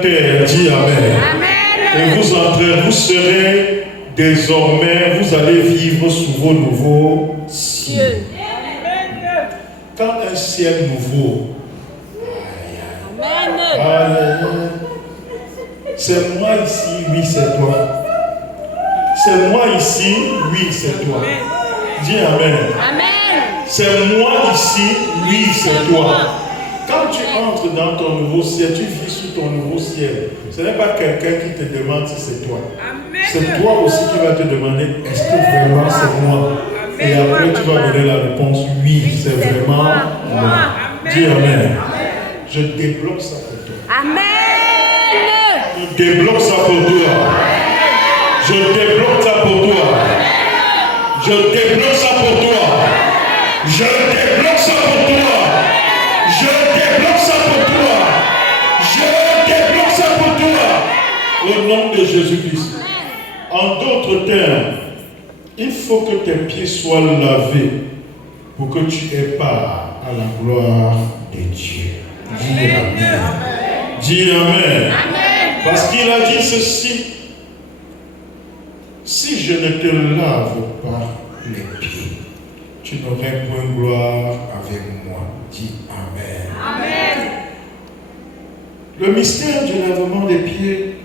Dis Amen. Et vous entrez, vous serez désormais, vous allez vivre sous vos nouveaux cieux. Quand un ciel nouveau, c'est moi ici, oui c'est toi. C'est moi ici, oui c'est toi. Dis Amen. C'est moi ici, oui c'est toi. Quand tu entres dans ton nouveau ciel, tu vis sous ton nouveau ciel. Ce n'est pas quelqu'un qui te demande si c'est toi. C'est toi aussi qui vas te demander, est-ce que vraiment c'est moi? Et après tu vas donner la réponse, oui, c'est vraiment moi. Dis Amen. Je débloque ça pour toi. Amen. Je débloque ça pour toi. Je débloque ça pour toi. Je débloque ça pour toi. Je débloque ça pour toi. Je débloque ça pour toi. Je débloque ça pour toi. Au nom de Jésus-Christ. En d'autres termes, il faut que tes pieds soient lavés pour que tu aies part à la gloire de Dieu. Dis Amen. Dis Amen. Parce qu'il a dit ceci. Si je ne te lave pas les pieds, tu n'aurais point gloire avec moi. Dis Amen. Le mystère du lavement des pieds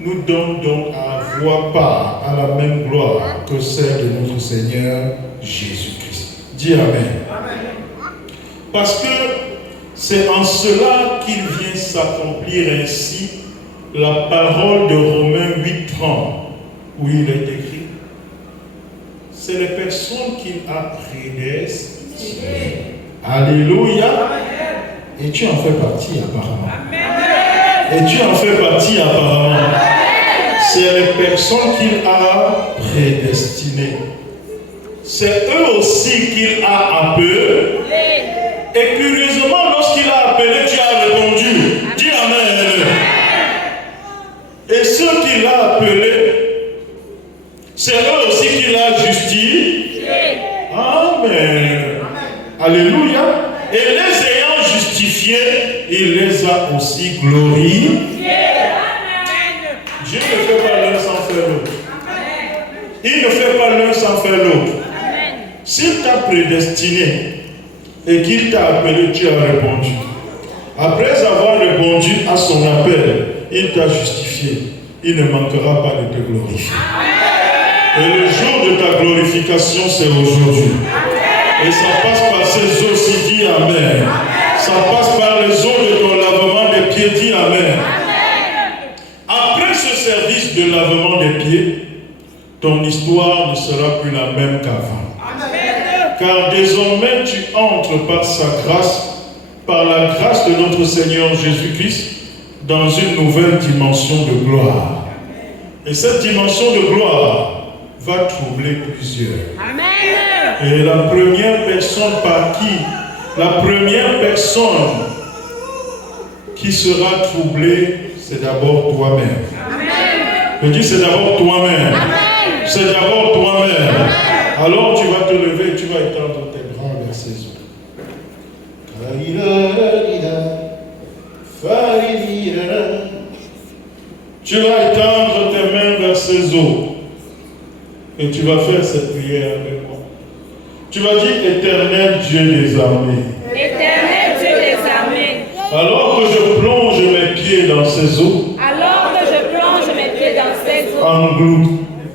nous donne donc à avoir part à la même gloire que celle de notre Seigneur Jésus-Christ. Dis Amen. Parce que c'est en cela qu'il vient s'accomplir ainsi la parole de Romains 8:30, où il est écrit: c'est les personnes qu'il a prédestinées. Alléluia. Et tu en fais partie apparemment. Et tu en fais partie apparemment. C'est les personnes qu'il a prédestinées. C'est eux aussi qu'il a appelés. Et curieusement, lorsqu'il a appelé, tu as répondu. Dis Amen. Et ceux qu'il a appelés, c'est eux aussi qu'il a justifiés. Amen. Alléluia. Et les ayant justifiés, il les a aussi glorifiés. Dieu ne fait pas l'un sans faire l'autre. Il ne fait pas l'un sans faire l'autre. S'il t'a prédestiné et qu'il t'a appelé, tu as répondu. Après avoir répondu à son appel, il t'a justifié. Il ne manquera pas de te glorifier. Et le jour de ta glorification, c'est aujourd'hui. Et ça passe par ces eaux, si dis Amen. Ça passe par les eaux de ton lavement des pieds, dis Amen. Après ce service de lavement des pieds, ton histoire ne sera plus la même qu'avant. Car désormais tu entres par sa grâce, par la grâce de notre Seigneur Jésus-Christ, dans une nouvelle dimension de gloire. Et cette dimension de gloire va troubler plusieurs. Et la première personne qui sera troublée, c'est d'abord toi-même. Je dis c'est d'abord toi-même. C'est d'abord toi-même. Alors tu vas te lever et tu vas étendre tes bras vers ses eaux. Tu vas étendre tes mains vers ses eaux. Et tu vas faire cette prière avec moi. Tu vas dire: Éternel Dieu des armées. Éternel Dieu des armées. Alors que je plonge mes pieds dans ces eaux. Alors que je plonge mes pieds dans ces eaux.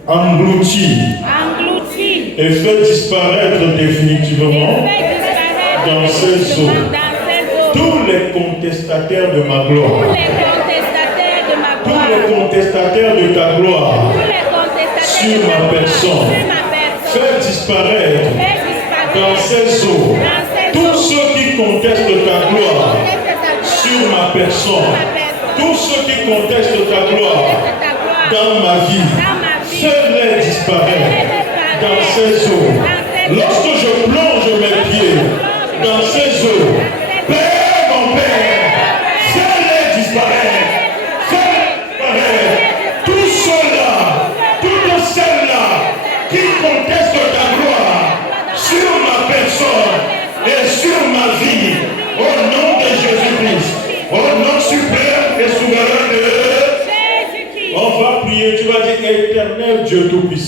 Englouti. Et fait disparaître définitivement dans ces eaux tous les contestataires de ma gloire. Tous les contestataires de ta gloire. Sur ma personne. Fais disparaître dans ces eaux tous ceux qui contestent ta gloire sur ma personne. Tous ceux qui contestent ta gloire dans ma vie. Fais-les disparaître dans ces eaux. Lorsque je plonge mes pieds dans ces eaux, Père, mon Père, fais-les disparaître. Qui conteste ta gloire sur ma personne et sur ma vie, au nom de Jésus-Christ, au nom suprême prier, tu vas dire Éternel Dieu Tout-Puissant.